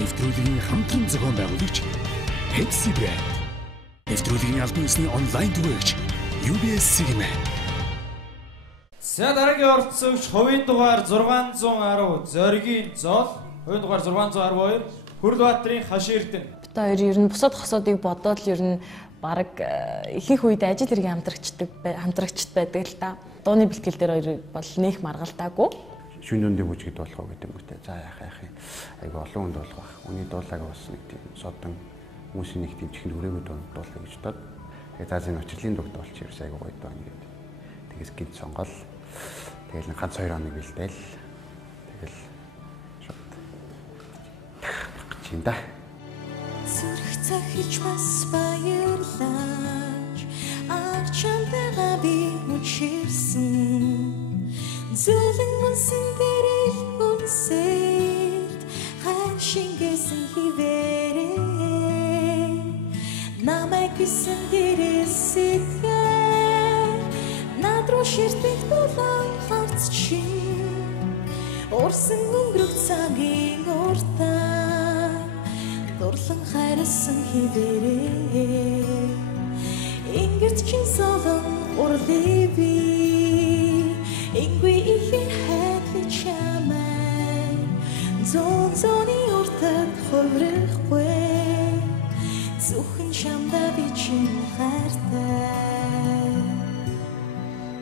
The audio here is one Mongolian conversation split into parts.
Нэвтрүүлгийн хамтран зохион байгуулагч Pepsi Brand. Нэвтрүүлгийн албан ёсны онлайн түгээгч UBS Sigma. За дараагийн оролцогч хувийн дугаар 610 Зоригийн зол, хувийн дугаар 612 Хүрлбаатарын хаш эрдэнэ. Бид хоёр ер нь бусад хосуудыг бодоод л ер нь баг ихэнх үед ажил хэрэг хамтрагчд байдаг л та. Дууны бэлтгэл дээр хоёр бол нэх маргалтаагүй. Шүн дүндийн бүжгэд болох уу гэдэг юм үү те. За яах юм. Айгу олон хүнд болох байх. Үний дуулааг бас нэг тийм содон хүмүүсийн нэг тийм чихэнд хүрээгүй дуулаа гэж бодоод. Тэгээ за энэ учрлын дугт болчих ерөөс айгу гоё даа ингээд. Тэгээс гинт сонгол. Тэгэл ганц 2 хоног бэлдээл. Тэгэл шууд чинь да. Зүрх захиж бас баярлаж Ачаантайгаа би үчирсэн Зүлэн үнсэн дэрэл үнсэлт Хайр шингээсэн хивээрээ Намайг гисэн дэрэл сэтгэл Над руу ширтэх дулаан харц чинь Урсан өнгөрөх цагийн уртаа Дурлан хайрсан хивээрээ Ингэрт чин солон урлий би Ингүй ихэн хайдлыг чамай Зоны уртад хуврахгүй Зөвхөн чамда би чин хайртай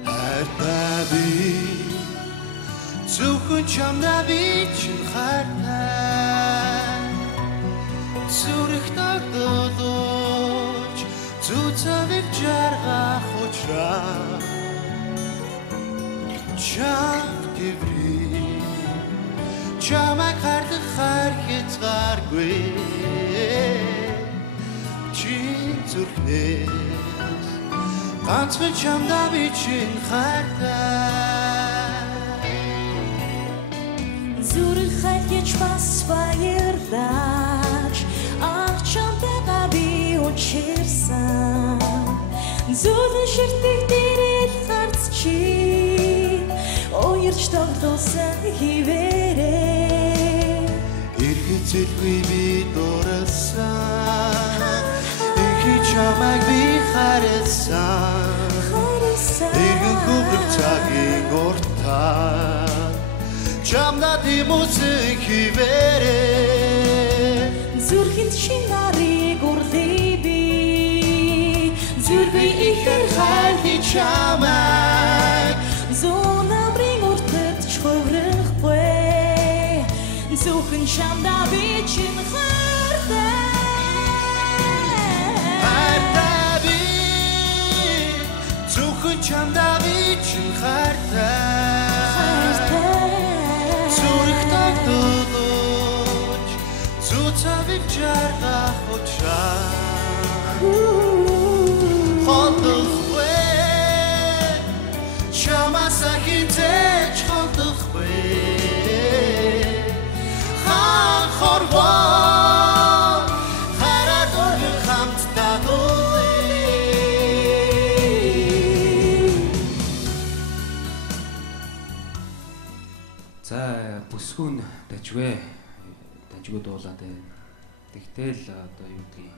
Хайртай би Зөвхөн чамда би чин хайртай Зүрх тагдолж Зүцавиг жаргах учраа Чам тэври Чамайг хардах хайр хязгааргүй Чин зүрхнээс Ганцхан чамда би чин хайртай Зүрх хайлгич бас баярлаж Ачаантайгаа би учирсан Зүлэн ширтэг дэрэл харц чи Уярч тогтолсон хивээрээ Эргэцэлгүй би дурласан Ихи чамайг би харсан Эргэн хөврөх цагийн уртаа Чамда тимүсэн хивээрээ Зүрхэнд чи нарыг урлий би Зүрхий ихэр хайрхи чамайг Зүүн амрын уртад ч хуврахгүй Зөвхөн чамда би чин хайртай Хайртай би Зөвхөн чамда би чин хайртай Зүрх тагдолж Зүцавиг жаргах учраа Хондохгүй Чамаса хизээч хондохгүй Хорвоо Хараад өргөн хамтдаа дуулъя За бүсгүүн дажгүй дуулаад байна. Тэгтэл одоо юу гэдгийг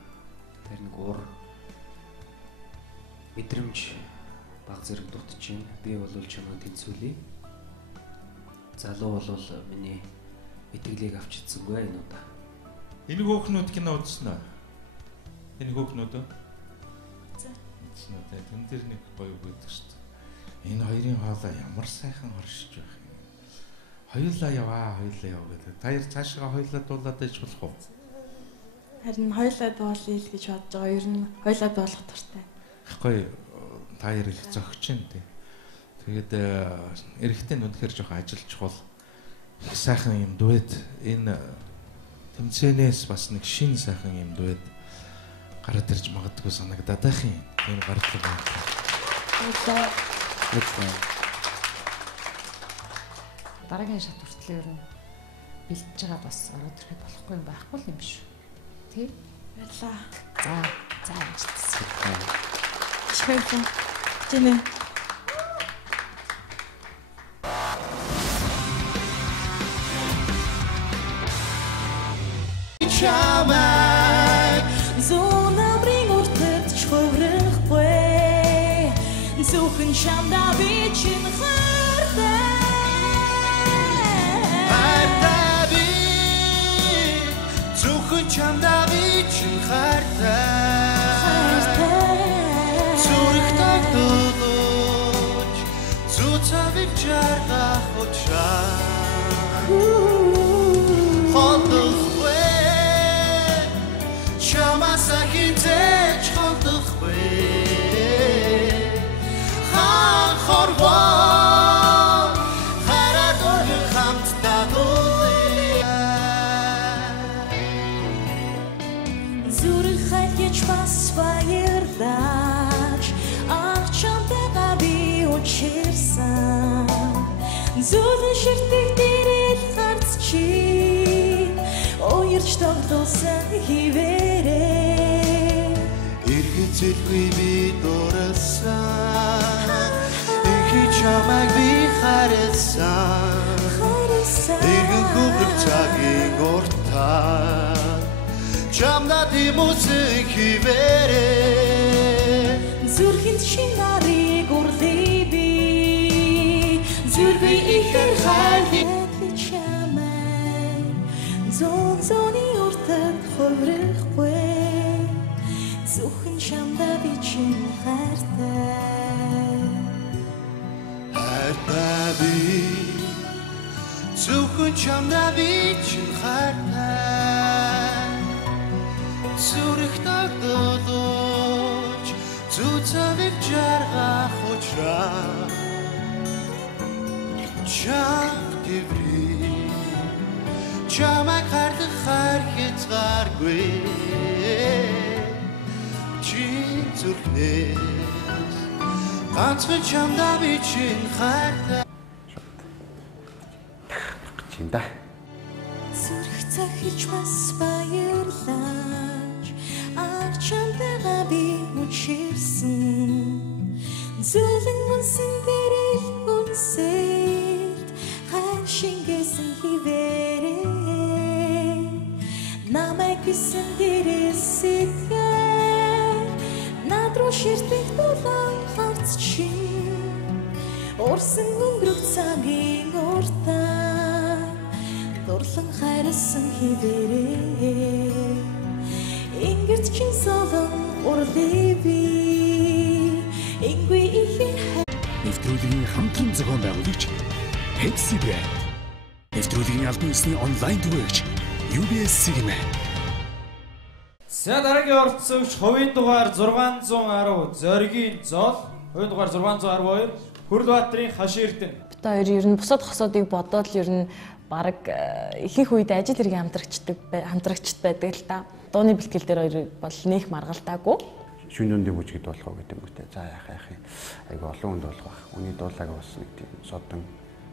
тэр нэг уур мэдрэмж баг зэрэг дутчихээн. Би бол чамайг тэнцвүүлье. Залуу бол миний итгэлийг авч идсэнгүй энэ удаа. Энэ хөөхнүүд кино үзсэн үү? Энэ хөөхнүүд үү? За. Үзсэн үү? Тэн дээр нэг гоё байдаг шүү дээ. Энэ хоёрын хоолой ямар сайхан хоршиж байх юм. Хоёулаа яваа гэдэг. Таяр цаашгаа хоёулаа дуулаад иж болох уу? Харин хоёулаа дуулъя л гэж бодож байгаа. Ер нь хоёулаа дуулах дуртай. Ихгүй таяр их зөгч юм тий. Тэгээд эрэхтэн үнэхээр жоохон ажил чухал. Их сайхан юм дуэт энэ тэмцээнээс бас нэг шин сайхан юм дуэт гараад ирж магадгүй санагдаад байх юм. Тийм гардлага байна. Дараагийн шат хүртэл ер нь бэлдэж байгаа бас ороод ирэхэд болохгүй юм байхгүй юм биш үү? Тий? Баярлаа. За амжилт. Шийдэн. Жинэ. чамайг зүүн намрын уртад ч хуврахгүй зөвхөн чамдаа би чинь чамдаа би чин хартай зүрх тогтолж зүцавиг жаргах учраа хондохгүй чамасаа хинтэж хондохгүй хорвоо хараад өргөн хамтдаа бас баярлаж ах чамтайгаа би учирсан зүлэн ширтэг дээрэл харц чи уярч тогтолсон хивээрээ эргэцэлгүй би дурласан ихи чамайг би харсан эргэн хөвлөг цагийн уртаа чамдаа тимүсэг хивээрээ зүрхэнд шин нарыг урлий би зүрхий ихэр хайрлах чамайг зүүн уртад хуврахгүй зөвхөн чамдаа би чинь хайртай би зөвхөн чамдаа би чинь хайртай зүрх тогтолж зүцавиг жаргах учраа чам дэври чамайг хардах хайр хязгааргүй чи зүрхнээс ганцхан чамдаа би чинь хайртай чинда зүрх захиж бас баярлаж ах чамтайгаа би учирсан зүлэн мөнсөн дээрэл үнсэлт хайр шингээсэн хивээрээ намайг бисэн дээрээ сэтгэл над руу ширтэх дулаан харц чинь урсан өнгөрөх цагийн уртаа дурлан хайрсан хивээрээ Ингэрт чин солон урлий би ингүй ихэн нэвтрүүлгийн хамтран зохион байгуулагч Pepsi Brand. Нэвтрүүлгийн албан ёсны онлайн түгээгч UBS Sigma. За дараагийн орцогч хувийн дугаар 610 зоригийн зол, хувийн дугаар 612 Хүрлбаатарын хаширдэн. Бид хоёр ер нь бусад хосоодыг бодоод ер нь баг ихэнх үед ажил хэрэг хамтрагчд байдаг л та. Дууны бэлтгэл дээр хоёр бол нэх маргалдаагүй. Шүн дүндийн бүжгэд болох уу гэдэг юм үстэй. За яах юм. Айгу олон хүнд болох байх. Үний дуулааг бас нэг тийм содон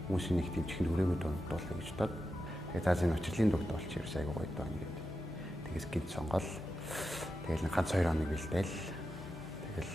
хүмүүсийн нэг тийм чихэн хүрээгүй дуулах гэж бодоод. Тэгээд за энэ учрлын дугт болчих ерөөс айгу гоё даа ингээд. Тэгээс гинт сонгол. Тэгэл ганц 2 хоног бэлдээл. Тэгэл